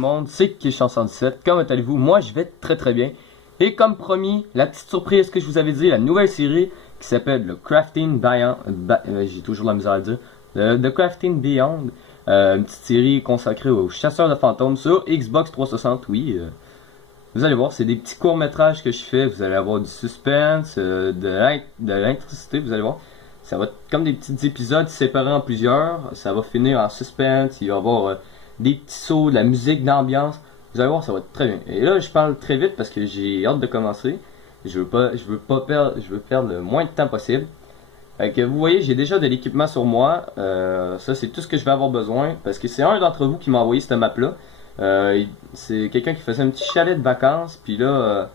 le monde, c'est Kishan117, comment allez-vous? Moi je vais très très bien. Et comme promis, la petite surprise que je vous avais dit, la nouvelle série qui s'appelle le Crafting Beyond, j'ai toujours la misère à le dire, The Crafting Beyond, une petite série consacrée aux chasseurs de fantômes sur Xbox 360, oui. Vous allez voir, c'est des petits courts-métrages que je fais, vous allez avoir du suspense, de l'électricité, vous allez voir. Ça va être comme des petits épisodes séparés en plusieurs, ça va finir en suspense, il va y avoir des petits sauts, de la musique d'ambiance. Vous allez voir, ça va être très bien. Et là, je parle très vite parce que j'ai hâte de commencer. Je veux perdre le moins de temps possible. Fait que vous voyez, j'ai déjà de l'équipement sur moi. Ça, c'est tout ce que je vais avoir besoin. Parce que c'est un d'entre vous qui m'a envoyé cette map-là. C'est quelqu'un qui faisait un petit chalet de vacances. Puis là,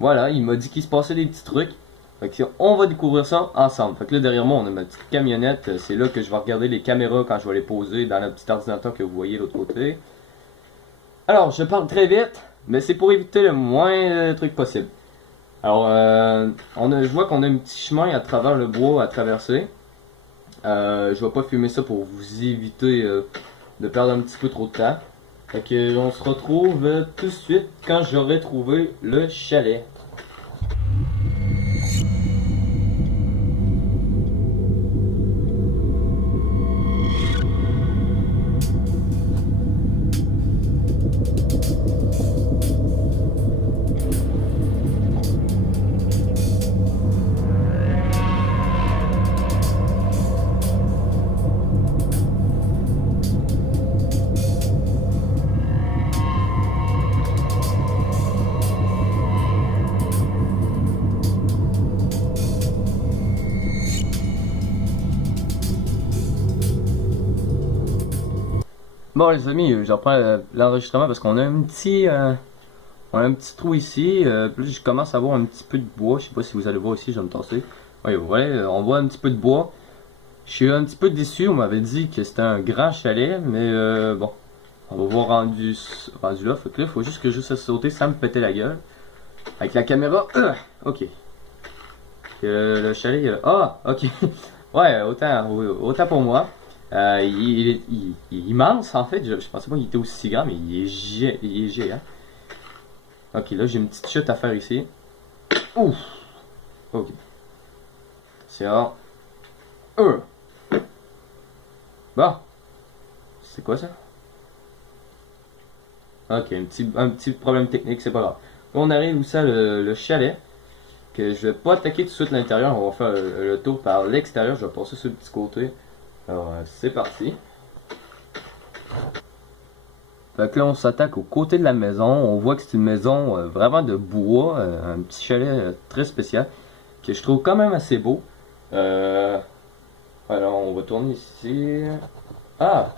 voilà, il m'a dit qu'il se passait des petits trucs. Fait que on va découvrir ça ensemble. Fait que là, derrière moi, on a ma petite camionnette. C'est là que je vais regarder les caméras quand je vais les poser dans le petit ordinateur que vous voyez de l'autre côté. Alors, je parle très vite, mais c'est pour éviter le moins de trucs possible. Alors, je vois qu'on a un petit chemin à travers le bois à traverser. Je vais pas filmer ça pour vous éviter de perdre un petit peu trop de temps. Fait que on se retrouve tout de suite quand j'aurai trouvé le chalet. Bon les amis, je reprends l'enregistrement parce qu'on a on a un petit trou ici. Puis là, je commence à voir un petit peu de bois. Je sais pas si vous allez voir ici, je vais me tasser. Oui, vous voyez, on voit un petit peu de bois. Je suis un petit peu déçu. On m'avait dit que c'était un grand chalet, mais bon, on va voir rendu là. Fait que là, il faut juste que je saute sauter sans me péter la gueule. Avec la caméra, ok. Le chalet, ok. Ouais, autant pour moi. Il est immense en fait, je pensais pas qu'il était aussi grand, mais il est géant. Ok, là j'ai une petite chute à faire ici. Ouf! Ok. C'est rare. Bon. C'est quoi ça? Ok, un petit problème technique, c'est pas grave. On arrive où ça, le chalet. Que je vais pas attaquer tout de suite l'intérieur, on va faire le tour par l'extérieur, je vais passer sur le petit côté. Alors, c'est parti. Fait que là, on s'attaque au côté de la maison. On voit que c'est une maison vraiment de bois, un petit chalet très spécial, que je trouve quand même assez beau. Alors, on va tourner ici. Ah!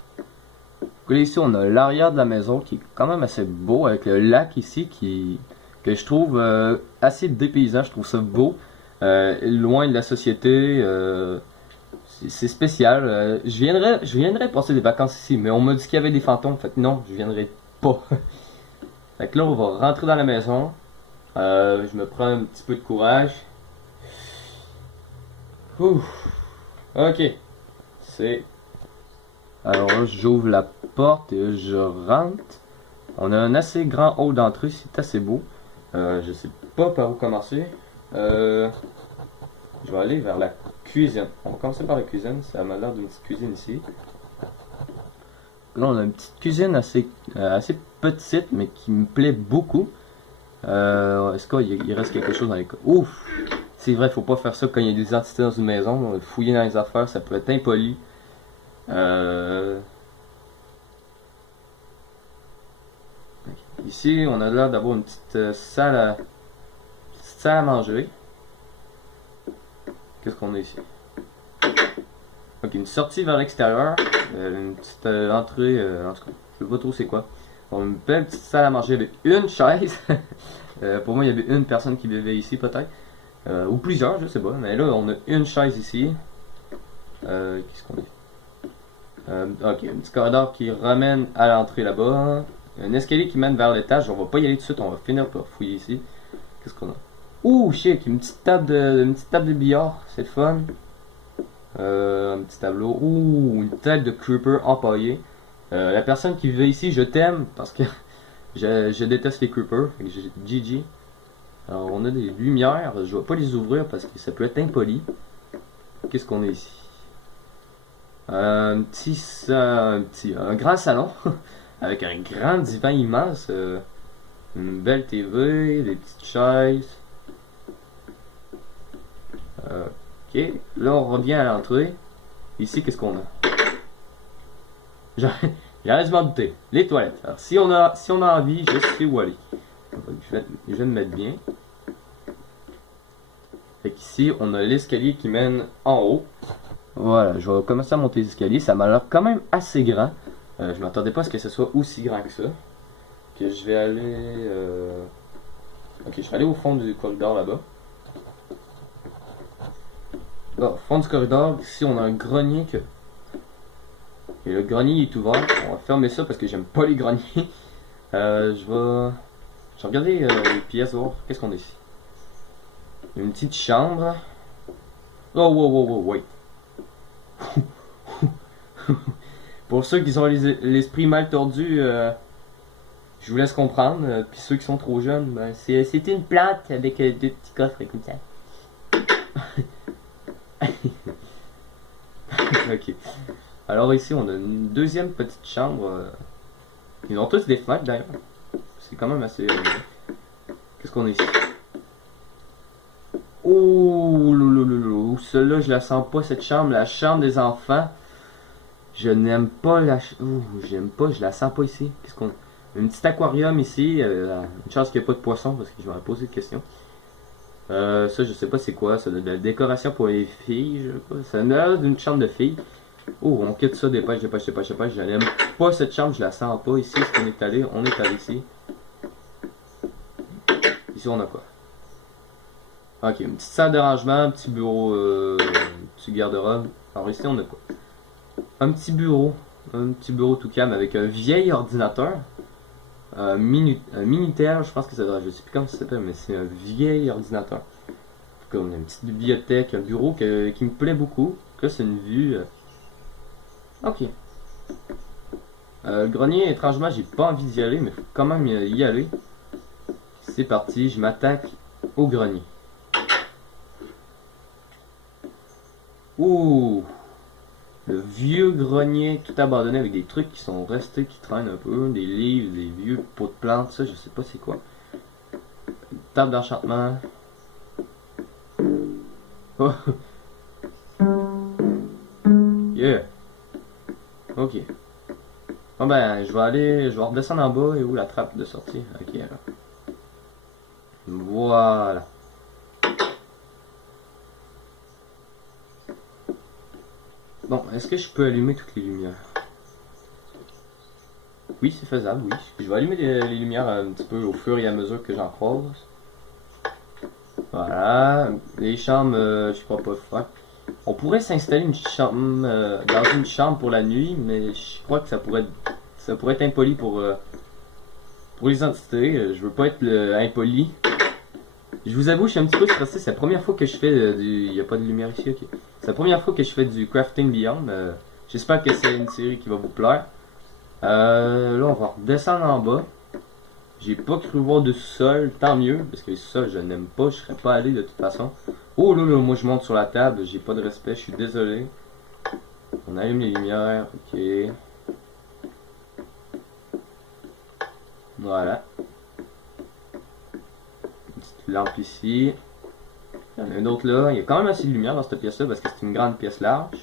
Là, ici, on a l'arrière de la maison qui est quand même assez beau, avec le lac ici que je trouve assez dépaysant. Je trouve ça beau, loin de la société. C'est spécial. Je viendrais passer des vacances ici, mais on m'a dit qu'il y avait des fantômes. Fait que non, je viendrai pas. Fait que là, on va rentrer dans la maison. Je me prends un petit peu de courage. Ouf. Ok. C'est. Alors là, j'ouvre la porte et je rentre. On a un assez grand hall d'entrée, c'est assez beau. Je sais pas par où commencer. Je vais aller vers la cuisine. On va commencer par la cuisine. Ça m'a l'air d'une petite cuisine ici. Là, on a une petite cuisine assez petite, mais qui me plaît beaucoup. Est-ce qu'il reste quelque chose dans les... Ouf! C'est vrai, faut pas faire ça quand il y a des entités dans une maison. Fouiller dans les affaires, ça peut être impoli. Ici, on a l'air d'avoir une petite salle à manger. Qu'est-ce qu'on a ici? Ok, une sortie vers l'extérieur. Une petite entrée. En tout cas, je sais pas trop c'est quoi. Une belle petite salle à manger avec une chaise. Pour moi, il y avait une personne qui vivait ici, peut-être. Ou plusieurs, je sais pas. Mais là, on a une chaise ici. Qu'est-ce qu'on a? Ok, un petit corridor qui ramène à l'entrée là-bas. Un escalier qui mène vers l'étage. On va pas y aller tout de suite, on va finir par fouiller ici. Qu'est-ce qu'on a? Ouh, chic, une petite table de billard, c'est fun. Un petit tableau. Ouh, une tête de creeper empaillée. La personne qui vivait ici, je t'aime parce que je déteste les creepers. Fait que GG. Alors on a des lumières, je vais pas les ouvrir parce que ça peut être impoli. Qu'est-ce qu'on a ici? Un grand salon avec un grand divan immense, une belle TV, des petites chaises. Ok, là on revient à l'entrée. Ici, qu'est-ce qu'on a? J'arrête de m'en douter. Les toilettes. Alors, si on a envie, je sais où aller. Je vais me mettre bien. Fait qu'ici, on a l'escalier qui mène en haut. Voilà, je vais commencer à monter les escaliers. Ça m'a l'air quand même assez grand. Je m'attendais pas à ce que ce soit aussi grand que ça. Que je vais aller... Ok, je vais aller au fond du corridor là-bas. Bon, au fond du corridor, ici on a un grenier que... Et le grenier est ouvert. On va fermer ça parce que j'aime pas les greniers. Je vais regarder les pièces, voir qu'est-ce qu'on a ici. Une petite chambre. Oh, wow, wait. Pour ceux qui ont l'esprit mal tordu, je vous laisse comprendre. Puis ceux qui sont trop jeunes, ben, c'est une plante avec deux petits coffres comme ça. Ok. Alors ici, on a une deuxième petite chambre. Ils ont tous des fenêtres d'ailleurs. C'est quand même assez... Qu'est-ce qu'on a ici? Oh, celle-là, je la sens pas, cette chambre. La chambre des enfants. Je n'aime pas la... j'aime pas, je la sens pas ici. Qu'est-ce qu'on a? Un petit aquarium ici. Une chance qu'il n'y a pas de poisson parce que je m'aurais posé de questions. Ça, je sais pas c'est quoi. Ça, de la décoration pour les filles. Je sais pas. Ça a l'air d'une chambre de filles. Oh, on quitte ça, dépêche. Je n'aime pas cette chambre, je la sens pas ici. Est-ce qu'on est allé? On est allé ici. Ici, on a quoi? Ok, une petite salle de rangement, un petit bureau, petit garde-robe. Alors ici, on a quoi? Un petit bureau tout calme avec un vieil ordinateur. Un Minitel, je pense que ça doit, je sais plus comment ça s'appelle, mais c'est un vieil ordinateur. Comme une petite bibliothèque, un bureau qui me plaît beaucoup. Là, c'est une vue. Ok. Le grenier, étrangement, j'ai pas envie d'y aller, mais faut quand même y aller. C'est parti, je m'attaque au grenier. Ouh! Le vieux grenier tout abandonné avec des trucs qui sont restés, qui traînent un peu. Des livres, des vieux pots de plantes, ça, je sais pas c'est quoi. Une table d'enchantement. Oh! Yeah! Ok. Bon ben, je vais redescendre en bas et où la trappe de sortie? Ok, alors. Voilà. Bon, est-ce que je peux allumer toutes les lumières? Oui, c'est faisable, oui. Je vais allumer les lumières un petit peu au fur et à mesure que j'en croise. Voilà. Les chambres, je crois pas faire. On pourrait s'installer une chambre dans une chambre pour la nuit, mais je crois que ça pourrait être impoli pour les entités. Je veux pas être impoli. Je vous avoue, je suis un petit peu stressé. C'est la première fois que je fais du... Il n'y a pas de lumière ici, ok. C'est la première fois que je fais du Crafting Beyond. J'espère que c'est une série qui va vous plaire. Là, on va redescendre en bas. J'ai pas cru voir de sous-sol, tant mieux, parce que les sous-sols, je n'aime pas, je serais pas allé de toute façon. Oh là là, moi je monte sur la table, j'ai pas de respect, je suis désolé. On allume les lumières, ok. Voilà. Une petite lampe ici. Il y en a une autre là, il y a quand même assez de lumière dans cette pièce-là, parce que c'est une grande pièce large.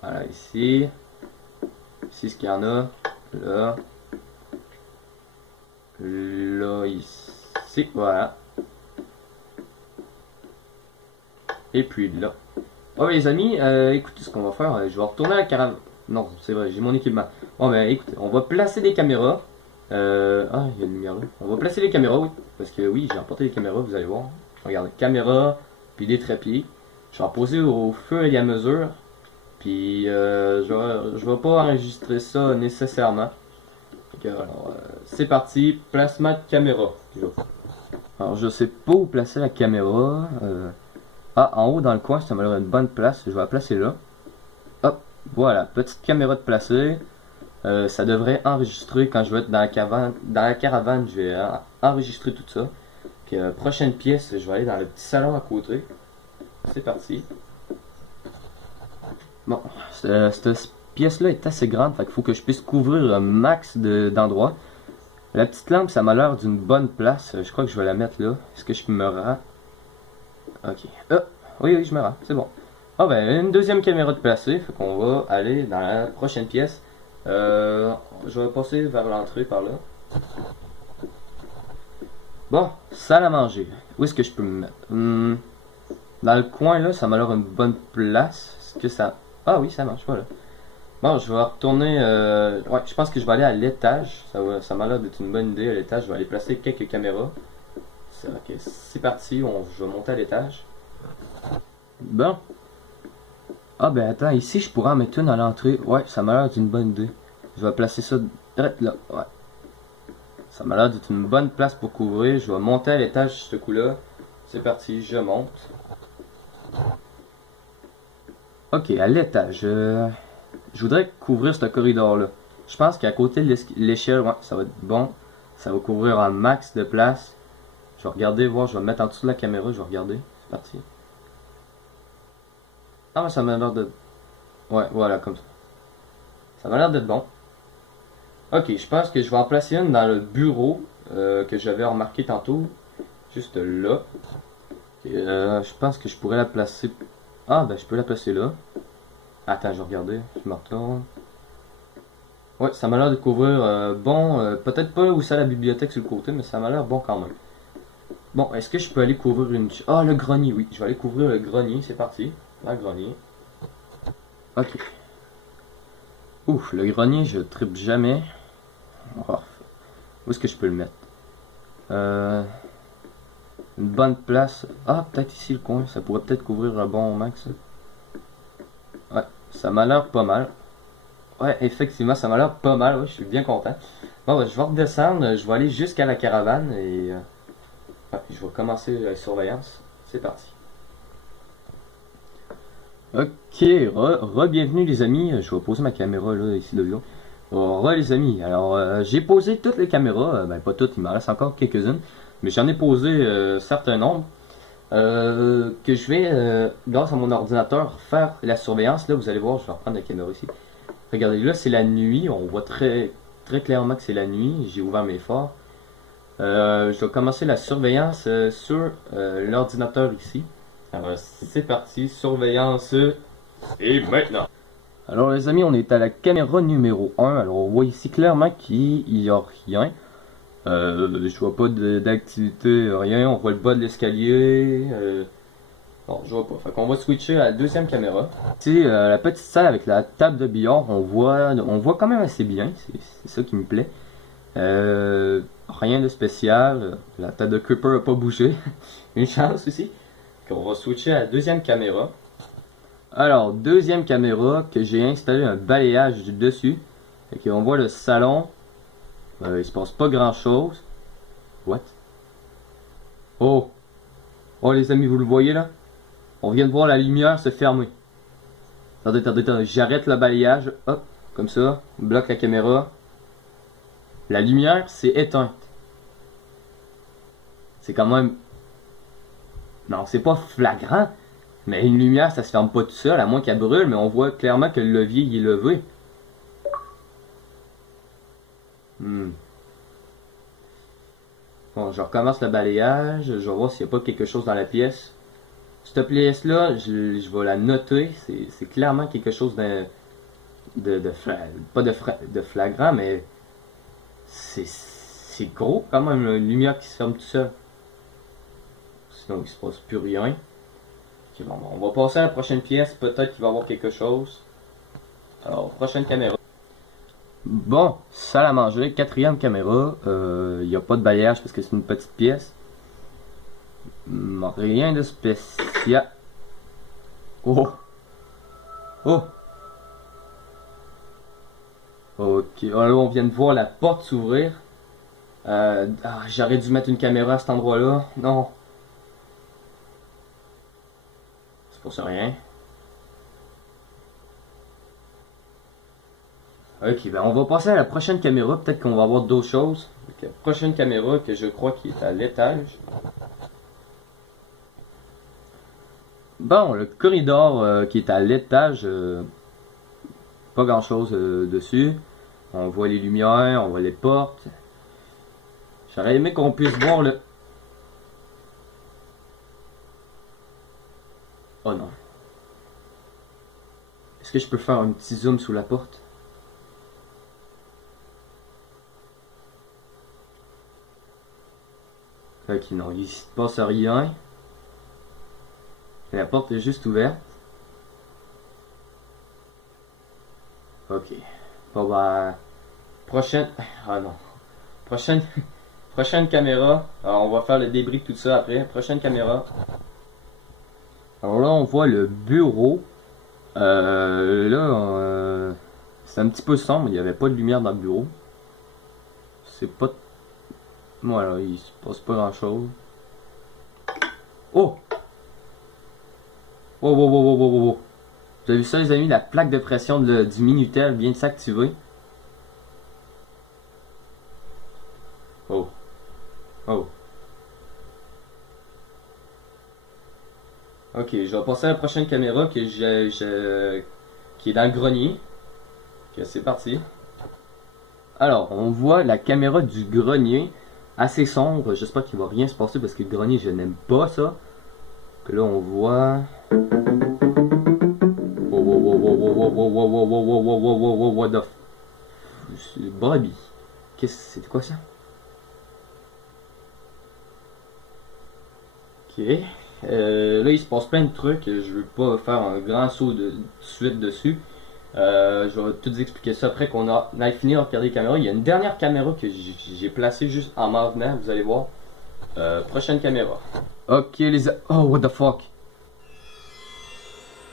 Voilà, ici. Ici, ce qu'il y en a. Là. Là, ici. Voilà. Et puis là. Oh les amis, écoutez ce qu'on va faire. Je vais retourner à la caravane. Non, c'est vrai, j'ai mon équipement. Bon ben écoutez, on va placer des caméras. Ah, il y a une lumière là. On va placer les caméras, oui. Parce que oui, j'ai emporté les caméras, vous allez voir. Regardez, caméra, puis des trépieds. Je vais en poser au fur et à mesure. Puis je vais pas enregistrer ça nécessairement. Alors c'est parti, placement de caméra. Alors je sais pas où placer la caméra. Ah, en haut dans le coin, ça m'a l'air une bonne place. Je vais la placer là. Voilà, petite caméra de placer. Ça devrait enregistrer quand je vais être dans la caravane, je vais enregistrer tout ça. Puis, prochaine pièce, je vais aller dans le petit salon à côté. C'est parti. Bon, cette pièce-là est assez grande, fait qu'il faut que je puisse couvrir un max d'endroits. La petite lampe, ça m'a l'air d'une bonne place. Je crois que je vais la mettre là. Est-ce que je me rends? Ok. Oui, oui, je me rends. C'est bon. Ah ben, une deuxième caméra de placer. Fait qu'on va aller dans la prochaine pièce. Je vais passer vers l'entrée par là. Bon, salle à manger. Où est-ce que je peux me mettre? Dans le coin là, ça m'a l'air une bonne place. Est-ce que ça... Ah oui, ça marche, voilà. Bon, je vais retourner... Ouais, je pense que je vais aller à l'étage. Ça m'a l'air d'être une bonne idée à l'étage. Je vais aller placer quelques caméras. Ok, c'est parti. Je vais monter à l'étage. Bon. Ah ben attends, ici je pourrais en mettre une à l'entrée. Ouais, ça m'a l'air d'une bonne idée. Je vais placer ça direct là. Ouais. Ça m'a l'air d'être une bonne place pour couvrir. Je vais monter à l'étage ce coup-là. C'est parti, je monte. Ok, à l'étage. Je voudrais couvrir ce corridor-là. Je pense qu'à côté de l'échelle, ouais, ça va être bon. Ça va couvrir un max de place. Je vais regarder, voir, je vais me mettre en dessous de la caméra, je vais regarder. C'est parti. Ah, mais ça m'a l'air de... Ouais, voilà, comme ça. Ça m'a l'air d'être bon. Ok, je pense que je vais en placer une dans le bureau que j'avais remarqué tantôt. Juste là. Et, je pense que je pourrais la placer... Ah, ben je peux la placer là. Attends, je vais regarder. Je me retourne. Ouais, ça m'a l'air de couvrir bon. Peut-être pas où c'est la bibliothèque sur le côté, mais ça m'a l'air bon quand même. Bon, est-ce que je peux aller couvrir une... Ah, le grenier, oui. Je vais aller couvrir le grenier, c'est parti. Le grenier. Ok. Ouf, le grenier, je tripe jamais. Oh, où est-ce que je peux le mettre? Une bonne place. Ah, peut-être ici le coin. Ça pourrait peut-être couvrir un bon max. Ouais, ça m'a l'air pas mal. Ouais, effectivement, ça m'a l'air pas mal. Ouais, je suis bien content. Bon, ouais, je vais redescendre. Je vais aller jusqu'à la caravane et ouais, je vais commencer la surveillance. C'est parti. Ok, re-bienvenue les amis. Je vais poser ma caméra là, ici de haut. Re les amis. Alors, j'ai posé toutes les caméras. Ben, pas toutes, il m'en reste encore quelques-unes. Mais j'en ai posé certains nombres. Que je vais, grâce à mon ordinateur, faire la surveillance. Là, vous allez voir, je vais reprendre la caméra ici. Regardez, là, c'est la nuit. On voit très clairement que c'est la nuit. J'ai ouvert mes phares. Je dois commencer la surveillance sur l'ordinateur ici. Alors, c'est parti. Surveillance. Et maintenant. Alors, les amis, on est à la caméra numéro 1. Alors, on voit ici clairement qu'il n'y a rien. Je vois pas d'activité, rien. On voit le bas de l'escalier. Non, je vois pas. Fait qu'on va switcher à la deuxième caméra. C'est la petite salle avec la table de billard. On voit quand même assez bien. C'est ça qui me plaît. Rien de spécial. La table de Cooper a pas bougé. Une chance aussi. On va switcher à la deuxième caméra. Alors, deuxième caméra que j'ai installé un balayage du dessus. Fait qu'on voit le salon. Il se passe pas grand chose. What? Oh! Oh les amis, vous le voyez là? On vient de voir la lumière se fermer. Attendez. J'arrête le balayage. Hop, comme ça. Bloque la caméra. La lumière s'est éteinte. C'est quand même... Non, c'est pas flagrant. Mais une lumière, ça se ferme pas tout seul, à moins qu'elle brûle. Mais on voit clairement que le levier il est levé. Bon, je recommence le balayage. Je vais voir s'il n'y a pas quelque chose dans la pièce. Cette pièce-là, je vais la noter. C'est clairement quelque chose pas de flagrant, mais c'est gros quand même, une lumière qui se ferme tout seul. Sinon, il se passe plus rien. Okay, bon, on va passer à la prochaine pièce. Peut-être qu'il va y avoir quelque chose. Alors, prochaine caméra. Bon, salle à manger, quatrième caméra. Il n'y a pas de balayage parce que c'est une petite pièce. Rien de spécial. Oh! Oh! Ok, alors on vient de voir la porte s'ouvrir. J'aurais dû mettre une caméra à cet endroit-là. Non. C'est pour ça rien. Ok, ben on va passer à la prochaine caméra. Peut-être qu'on va avoir d'autres choses. Donc, prochaine caméra que je crois qui est à l'étage. Bon, le corridor qui est à l'étage, pas grand chose dessus. On voit les lumières, on voit les portes. J'aurais aimé qu'on puisse voir le... Oh non. Est-ce que je peux faire un petit zoom sous la porte? Ok, non, il se passe rien. La porte est juste ouverte. Ok. Bon bah... Prochaine... Ah non. Prochaine... Prochaine caméra. Alors, on va faire le débris de tout ça après. Prochaine caméra. Alors là, on voit le bureau. C'est un petit peu sombre. Il n'y avait pas de lumière dans le bureau. C'est pas... Voilà, il se passe pas grand chose. Oh! Oh, oh, oh, oh, oh, oh, oh. Vous avez vu ça, les amis? La plaque de pression du Minitel vient de s'activer. Oh. Oh. Ok, je vais passer à la prochaine caméra qui est dans le grenier. Ok, c'est parti. Alors, on voit la caméra du grenier. Assez sombre. J'espère qu'il va rien se passer parce que le grenier, je n'aime pas ça. Que là, on voit... What the... Bobby. C'était quoi ça? Ok. Là, il se passe plein de trucs. Je veux pas faire un grand saut de suite dessus. Je vais tout expliquer ça après qu'on ait fini de regarder les caméras. Il y a une dernière caméra que j'ai placée juste en m'en venant. Vous allez voir. Prochaine caméra. Ok, les... Oh, what the fuck?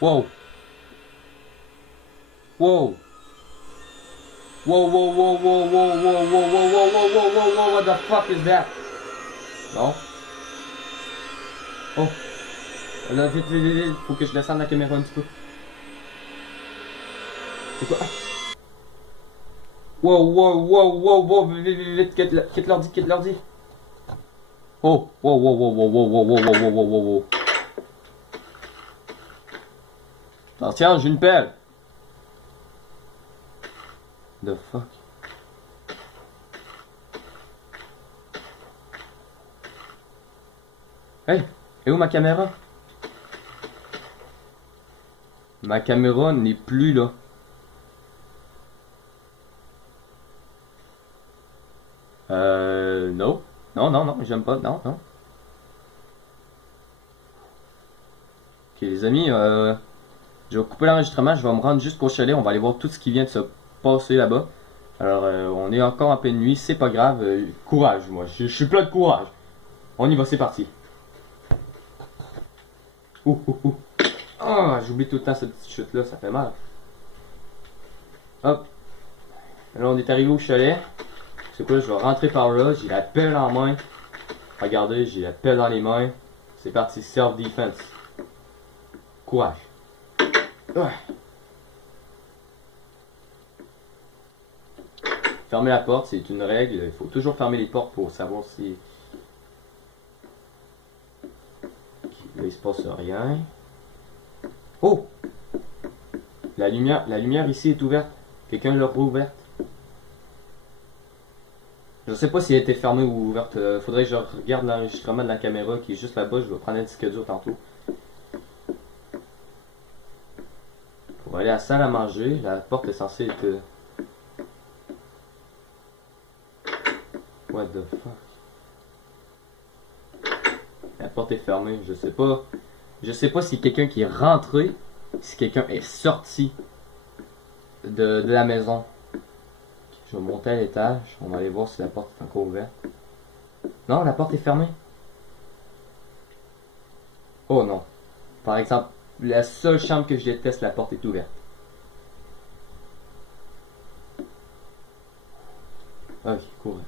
Wow. Wow. Wow, wow, wow, wow, wow, wow, wow, wow, wow, wow, wow, wow, wow, what the fuck is that? Non? Oh. Là, vite, vite, vite, vite. Faut que je descende la caméra un petit peu. C'est quoi? Wow, wow, wow, wow, wow, vite, vite, vite, quitte l'ordi, quitte l'ordi. Oh, wow, wow, wow, wow, wow, wow, wow, wow, wow, wow, wow. Attention, j'ai une pelle. The fuck? Hey, et où ma caméra? Ma caméra n'est plus là. Non. Non, non, non, j'aime pas. Non, non. Ok, les amis, je vais couper l'enregistrement. Je vais me rendre jusqu'au chalet. On va aller voir tout ce qui vient de se passer là-bas. Alors, on est encore en pleine nuit. C'est pas grave. Courage, moi. Je suis plein de courage. On y va, c'est parti. Ouh, ouh, ouh. Ah, j'oublie tout le temps cette petite chute-là. Ça fait mal. Hop. Là, on est arrivé au chalet. C'est quoi, je vais rentrer par là. J'ai la pelle en main. Regardez, j'ai la pelle dans les mains. C'est parti, self-defense. Courage. Ouais. Fermer la porte, c'est une règle. Il faut toujours fermer les portes pour savoir si... Okay, là, il se passe rien. Oh! La lumière ici est ouverte. Quelqu'un l'a rouverte. Je sais pas si elle était fermée ou ouverte. Faudrait que je regarde l'enregistrement de la caméra qui est juste là-bas. Je vais prendre un disque dur tantôt. Pour aller à la salle à manger. La porte est censée être... What the fuck? La porte est fermée. Je sais pas. Je sais pas si quelqu'un qui est rentré, si quelqu'un est sorti de la maison. Je vais monter à l'étage. On va aller voir si la porte est encore ouverte. Non, la porte est fermée. Oh non. Par exemple, la seule chambre que je déteste, la porte est ouverte. Ok, cool.